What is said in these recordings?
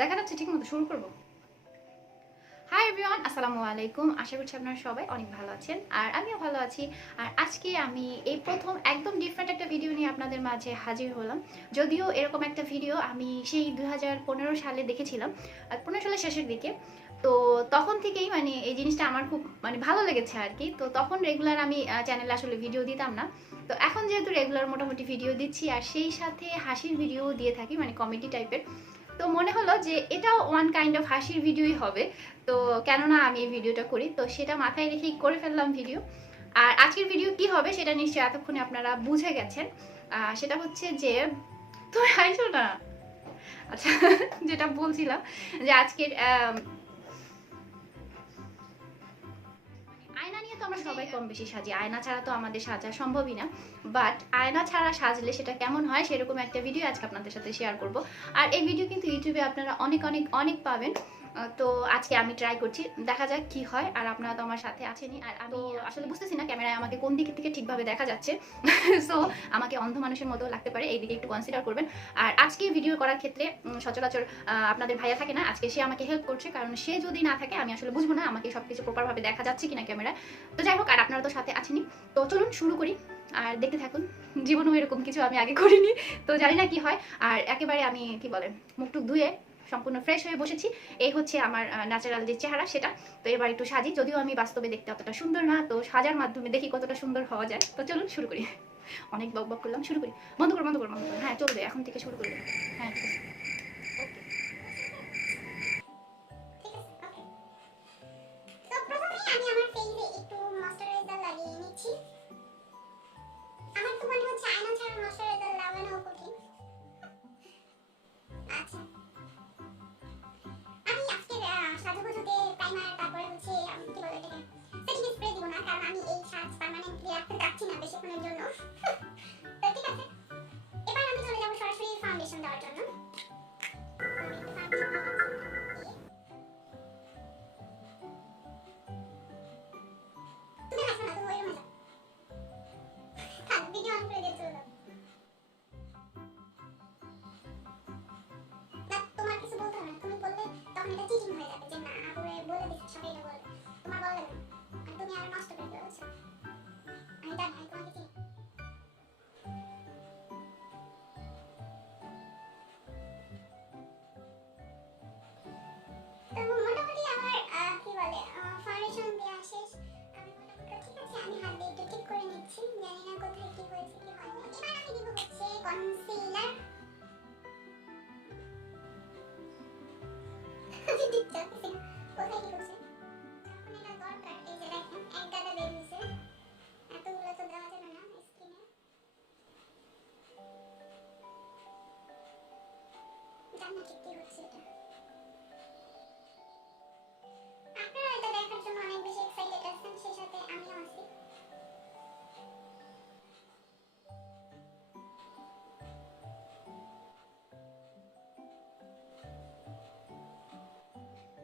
দেখা যাচ্ছে ঠিকমতো শুরু করব। হাই এভরিওয়ান, আসসালামু আলাইকুম। আশা করছি আপনারা সবাই অনেক ভালো আছেন আর আমিও ভালো আছি। আর আজকে আমি এই প্রথম একদম ডিফারেন্ট একটা ভিডিও নিয়ে আপনাদের মাঝে হাজির হলাম। যদিও এরকম একটা ভিডিও আমি সেই 2015 সালে দেখেছিলাম, 15 সালের শেষের দিকে। তো তখন থেকেই মানে এই জিনিসটা আমার খুব মানে ভালো লেগেছে আর কি। তো তখন রেগুলার আমি চ্যানেলে আসলে ভিডিও দিতাম না। তো এখন যেহেতু রেগুলার মোটামুটি ভিডিও দিচ্ছি আর সেই সাথে হাসির ভিডিও দিয়ে থাকি, মানে কমেডি টাইপের, তো মনে হলো যে এটাও ওয়ান কাইন্ড অফ হাসির ভিডিওই হবে। তো কেননা আমি এই ভিডিওটা করি, তো সেটা মাথায় রেখেই করে ফেললাম ভিডিও। আর আজকের ভিডিও কি হবে সেটা নিশ্চয়ই এতক্ষণে আপনারা বুঝে গেছেন। সেটা হচ্ছে যে তুমি হাইছো না। আচ্ছা, যেটা বলছিলাম যে আজকের আয়না নিয়ে তো আমরা সবাই কম বেশি সাজি, আয়না ছাড়া তো আমাদের সাজা সম্ভবই না। বাট আয়না ছাড়া সাজলে সেটা কেমন হয় সেরকম একটা ভিডিও আজকে আপনাদের সাথে শেয়ার করব। আর এই ভিডিও কিন্তু ইউটিউবে আপনারা অনেক অনেক অনেক পাবেন। তো আজকে আমি ট্রাই করছি, দেখা যাক কি হয়। আর আপনারা তো আমার সাথে আছেনই। আর আমি আসলে বুঝতেছি না ক্যামেরায় আমাকে কোন দিক থেকে ঠিকভাবে দেখা যাচ্ছে। সো আমাকে অন্ধ মানুষের মতো লাগতে পারে, এই দিকে একটু কনসিডার করবেন। আর আজকে ভিডিও করার ক্ষেত্রে সচরাচর আপনাদের ভাইয়া থাকে না, আজকে সে আমাকে হেল্প করছে, কারণ সে যদি না থাকে আমি আসলে বুঝবো না আমাকে সবকিছু প্রপারভাবে দেখা যাচ্ছে কিনা ক্যামেরায়। তো যাই হোক, আর আপনারা তো সাথে আছেনই। তো চলুন শুরু করি আর দেখতে থাকুন। জীবনেও এরকম কিছু আমি আগে করিনি, তো জানি না কি হয়। আর একেবারে আমি কি বলে মুখটুক ধুয়ে সম্পূর্ণ ফ্রেশ হয়ে বসেছি। এই হচ্ছে আমার ন্যাচারাল যে চেহারা সেটা। তো এবার একটু সাজি, যদিও আমি বাস্তবে দেখতে অতটা সুন্দর না, তো সাজার মাধ্যমে দেখি কতটা সুন্দর হওয়া যায়। তো চলুন শুরু করি। অনেক বক বক করলাম, শুরু করি। বন্ধ করো বন্ধ করো বন্ধ করো। হ্যাঁ চলবে, এখন থেকে শুরু করবে। হ্যাঁ ঠিক আছে।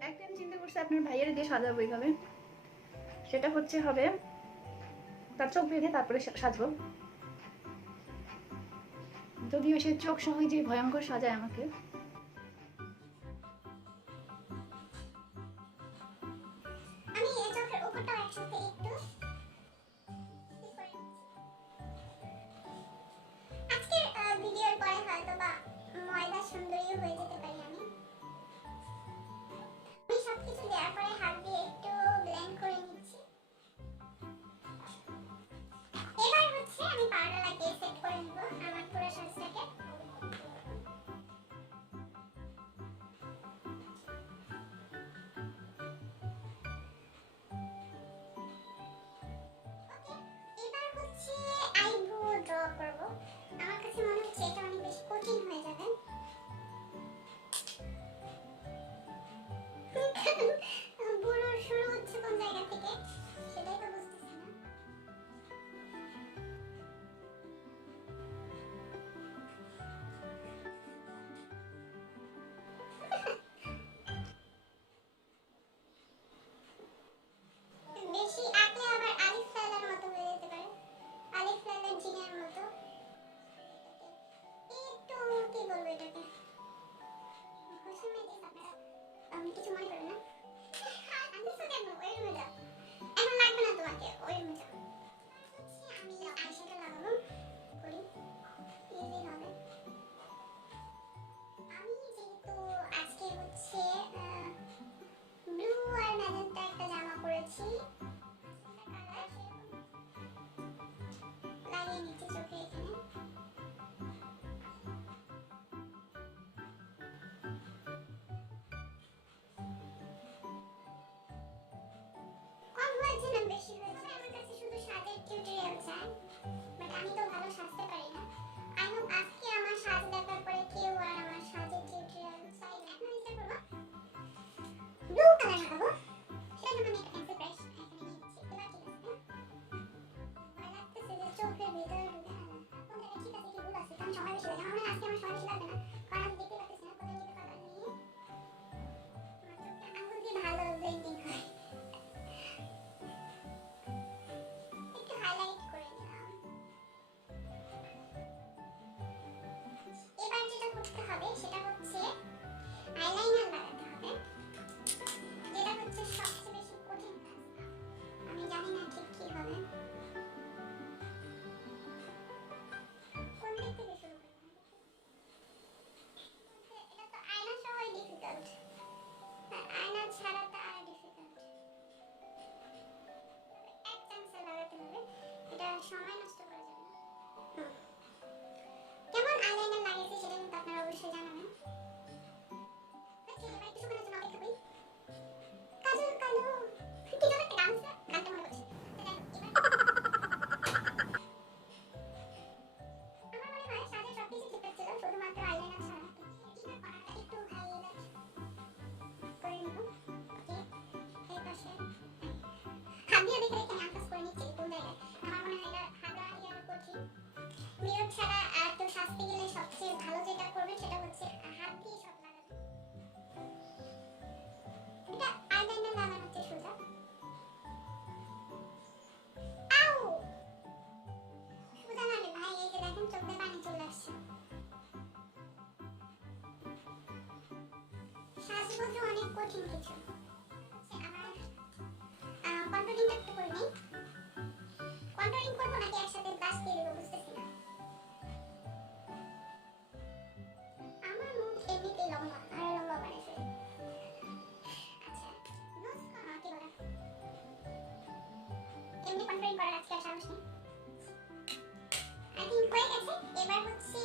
একটা আমি চিন্তা করছি আপনার ভাইয়ের দিয়ে সাজাবো এইভাবে। সেটা হচ্ছে হবে তার চোখ বেঁধে তারপরে সাজবো। যদিও সে চোখ সহ যে ভয়ঙ্কর সাজায় আমাকে। বেশি লাগে। আমার মনে হয় আজকে আমার সময় বেশি লাগবে না, কারণ আমি দেখতে পাচ্ছি না কোথায় নিতে পারলাম নিয়ে আঙুল দিয়ে ভালো ব্লেন্ডিং হয়। একটু হাইলাইট করে নিলাম। এবার যেটা করতে হবে সেটা হচ্ছে আইলাইনার লাগাতে হবে, যেটা হচ্ছে সবচেয়ে বেশি কঠিন কাজ। আমি জানি না ঠিক কি হবে। কোন দিক থেকে শুরু করব? এটা তো আয়না সহই ডিফিকাল্ট, আয়না ছাড়া তো আরো ডিফিকাল্ট। এক চান্সে লাগাতে হবে, এটা সময় নষ্ট করা যাবে না। কেমন আইলাইনার লাগিয়েছি সেটা কিন্তু আপনারা অবশ্যই জানাবেন। আচ্ছা, এবার কিছুক্ষণের জন্য অপেক্ষা করি। কাজল কালো কি যেন একটা গান ছিল, গানটা মনে পড়ছে। আমার মনে হয় সাজের সবকিছু ঠিকঠাক ছিল, শুধুমাত্র আইলাইনার ছাড়া। এবার করাটা একটু হাইলাইট করে নিব। ওকে, এই পাশে হাত দিয়ে দেখে দেখে আন্দাজ করে নিচ্ছি কোন জায়গায়। আমার মনে হয় এটা হাতাহাতি আরো কঠিন। মিরর ছাড়া তো সাজতে গেলে সবচেয়ে ভালো যেটা করবেন সেটা হচ্ছে হাত দিয়ে সব লাগাবেন। এটা আইলাইনার লাগানোর চেয়ে সোজা। আউ সোজা না রে ভাই, এই যে দেখেন চোখ দিয়ে পানি চলে আসছে। সাজগোজ অনেক কঠিন কিছু। আমার কন্ট্রোলিংটা একটু করে নিই। কন্ট্রোলিং করবো নাকি একসাথে ব্রাশ দিয়ে দেবো বুঝতেছি না। আমার মুখ এমনিতেই লম্বা, আরো লম্বা বানাই ফেলি। আচ্ছা, নোজ কি বলে, এমনি কন্ট্রোলিং করার আজকে আর সাহস নেই। আই থিঙ্ক হয়ে গেছে। এবার হচ্ছে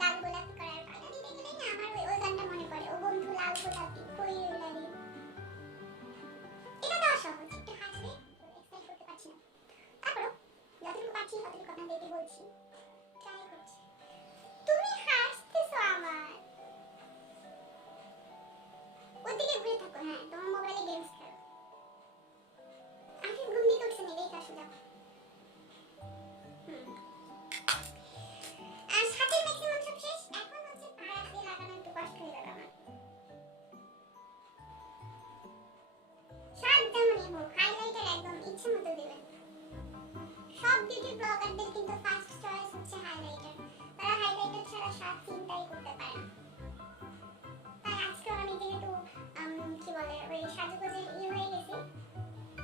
লাল গোলাপি করার পালা। দিতে গেলেই না আমার ওই গানটা মনে পড়ে, ও বন্ধু লাল গোলাপি কই রইলালি। এটা দেওয়া সহজ, একটু হাসবে, এক্সপ্লেন করতে পারছি না। তারপরও যতটুকু পারছি ততটুকু আপনাদেরকে বলছি, ট্রাই করছি। তুমি হাসতেছো আমার, ওদিকে ঘুরে থাকো। হ্যাঁ, তোমার মোবাইলে গেমস খেলো। আফিফ ঘুম দিয়ে উঠছে, নেবেই কাশো যাও। আর সাথে ম্যাক্সিমাম সব শেষ। এখন হচ্ছে ব্রাশ দিয়ে লাগানো একটু কষ্ট হয়ে যাবে আমার। সাত যেমনই হোক, হাইলাইটার একদম ইচ্ছে মতো দেবেন। সব বিউটি ব্লগারদের কিন্তু ফার্স্ট চয়েস হচ্ছে হাইলাইটার। তারা হাইলাইটার ছাড়া সাজ চিন্তাই করতে পারে না। তাই আজকে আমি যেহেতু কি বলে ওই সাজগোজের হয়ে গেছি,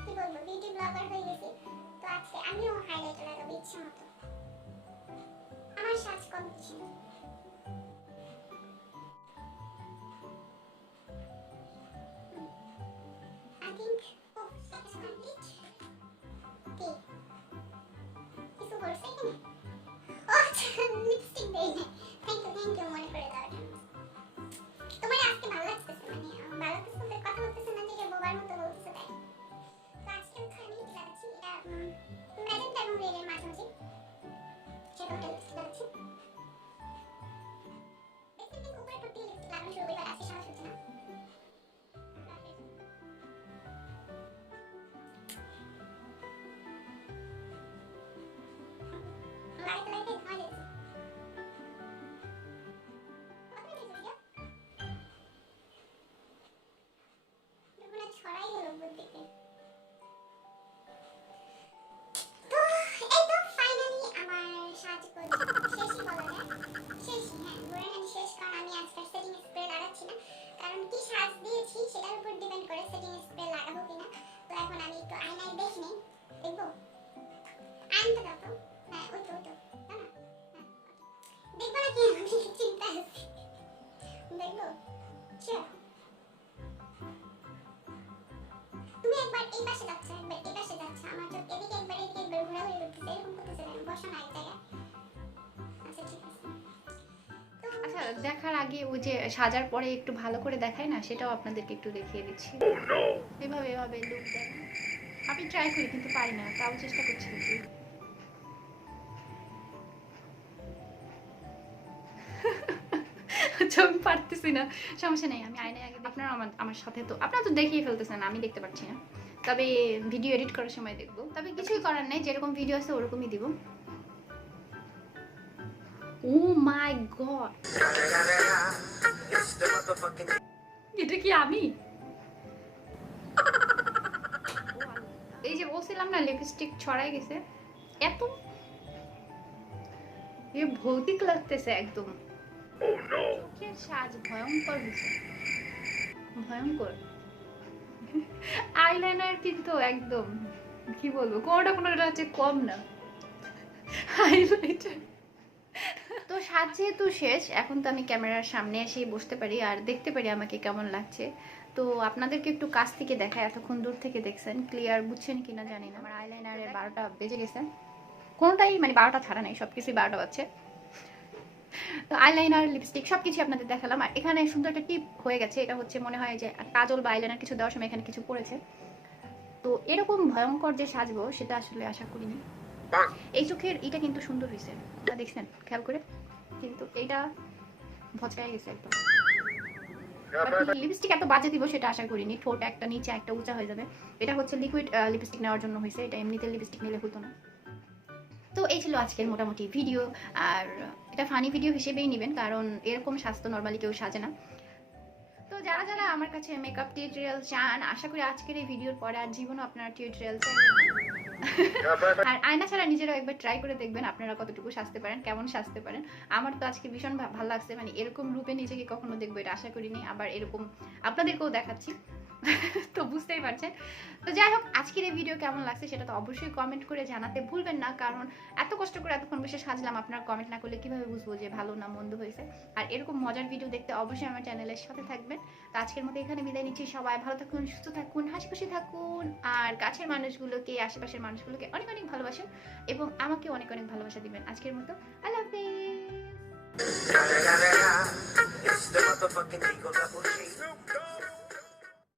কি বলবো বিউটি ব্লগার হয়ে গেছি, তো আজকে আমিও হাইলাইটার লাগাবো ইচ্ছে মতো। আমার সাজ competition. I think it's complete. Okay. কিছু বলছে এখানে? ও আচ্ছা, লিপস্টিক দেই না। থ্যাংক ইউ মনে করে দেওয়ার জন্য। তোমার আজকে ভালো লাগতেছে, মানে ভালো লাগতেছে, কথা বলতেছে না যে বোবার মতো বলতেছে তাই। তো আজকে হচ্ছে আমি লিপস্টিক লাগাচ্ছি, এটা ম্যাজেন্টা এবং রেডের মাঝামাঝি সেটা লিপস্টিক লাগাচ্ছি। বেসিক্যালি উপরে ঠোঁট দিয়ে লিপস্টিক লাগানো শুরু করি, বাট আজকে সাহস হচ্ছে না। লাগাইতে লাগাইতে ঘুমাই যাচ্ছে। ছড়াই গেল বুদ্ধিতে। তো এই তো ফাইনালি আমার সাজগোজ শেষই বলা যায়। শেষই, হ্যাঁ ধরে নেন শেষ, কারণ আমি আজকে সেটিং স্প্রে লাগাচ্ছি না। কারণ কি সাজ দিয়েছি সেটার উপর ডিপেন্ড করে সেটিং স্প্রে লাগাবো কিনা। তো এখন আমি একটু আয়নায় দেখি নেই, দেখবো আয়নাটা দাও তো। হ্যাঁ ওই তো না দেখবো নাকি, আমি চিন্তা আছে দেখবো। শিওর তুমি একবার এই পাশে যাচ্ছ, একবার এই পাশে যাচ্ছ, আমার চোখ এদিকে একবার এদিকে একবার ঘোরাঘুরি করতেছে, এরকম করতেছে কেন? বসো না এক জায়গায়। আচ্ছা ঠিক আছে। আচ্ছা, দেখার আগে ওই যে সাজার পরে একটু ভালো করে দেখায় না, সেটাও আপনাদেরকে একটু দেখিয়ে দিচ্ছি। এভাবে এভাবে লুক দেন। আমি ট্রাই করি কিন্তু পারি না, তাও চেষ্টা করছি একটু। আমি পারতেছি না, সমস্যা নেই। আমি আয়নায় আগে, আপনারা আমার সাথে তো আপনারা তো দেখিয়ে ফেলতেছেন, আমি দেখতে পাচ্ছি না। তবে ভিডিও এডিট করার সময় দেখবো। তবে কিছুই করার নেই, যেরকম ভিডিও আছে ওরকমই দিব। ও মাই গড, এটা কি আমি? এই যে বলছিলাম না লিপস্টিক ছড়াই গেছে, এত ভৌতিক লাগতেছে একদম। চোখের সাজ ভয়ঙ্কর হয়েছে, ভয়ঙ্কর। আইলাইনার কিন্তু একদম কি বলবো, কোনোটা হচ্ছে কম না। হাইলাইটার তো সাজ যেহেতু শেষ, এখন তো আমি ক্যামেরার সামনে এসে বসতে পারি আর দেখতে পারি আমাকে কেমন লাগছে। তো আপনাদেরকে একটু কাছ থেকে দেখায়, এতক্ষণ দূর থেকে দেখছেন, ক্লিয়ার বুঝছেন কিনা জানি না। আমার আইলাইনারের 12টা বেজে গেছে, কোনটাই মানে 12টা ছাড়া নেই, সবকিছুই 12টা বাজছে। তো আইলাইনার লিপস্টিক সবকিছু আপনাদের দেখালাম। আর এখানে সুন্দর একটা টিপ হয়ে গেছে, এটা হচ্ছে মনে হয় যে কাজল বা আইলাইনার কিছু দেওয়ার সময় এখানে কিছু পড়েছে। তো এরকম ভয়ঙ্কর যে সাজবো সেটা আসলে আশা করিনি। এই চোখের এটা কিন্তু সুন্দর হয়েছে, এটা দেখছেন খেয়াল করে, কিন্তু এইটা ভচকায় গেছে একদম। লিপস্টিক এত বাজে দিব সেটা আশা করিনি, ঠোঁট একটা নিচে একটা উঁচা হয়ে যাবে। এটা হচ্ছে লিকুইড লিপস্টিক নেওয়ার জন্য হয়েছে, এটা এমনিতে লিপস্টিক নিলে হতো না। তো এই ছিল আজকের মোটামুটি ভিডিও। আর এটা ফানি ভিডিও হিসেবেই নেবেন, কারণ এরকম স্বাস্থ্য নর্মালি কেউ সাজে না। তো যারা যারা আমার কাছে মেকআপ টিউটোরিয়াল চান, আশা করি আজকের এই ভিডিওর পরে আর জীবনও আপনারা টিউটোরিয়াল চাইবেন না। আর আয়না ছাড়া নিজেরাও একবার ট্রাই করে দেখবেন আপনারা কতটুকু সাজতে পারেন, কেমন সাজতে পারেন। আমার তো আজকে ভীষণ ভালো লাগছে, মানে এরকম রূপে নিজেকে কখনো দেখবো এটা আশা করিনি, আবার এরকম আপনাদেরকেও দেখাচ্ছি। তো বুঝতেই পারছেন। তো যাই হোক, আজকের এই ভিডিও কেমন লাগছে সেটা তো অবশ্যই কমেন্ট করে জানাতে ভুলবেন না, কারণ এত কষ্ট করে এতক্ষণ বসে সাজলাম, আপনারা কমেন্ট না করলে কিভাবে বুঝবো যে ভালো না মন্দ হয়েছে। আর এরকম মজার ভিডিও দেখতে অবশ্যই আমার চ্যানেলের সাথে থাকবেন। তো আজকের মতো এখানে বিদায় নিচ্ছি, সবাই ভালো থাকুন, সুস্থ থাকুন, হাসি খুশি থাকুন। আর কাছের মানুষগুলোকে, আশেপাশের মানুষগুলোকে অনেক অনেক ভালোবাসেন এবং আমাকে অনেক অনেক ভালোবাসা দিবেন। আজকের মতো আল্লাহ হাফেজ।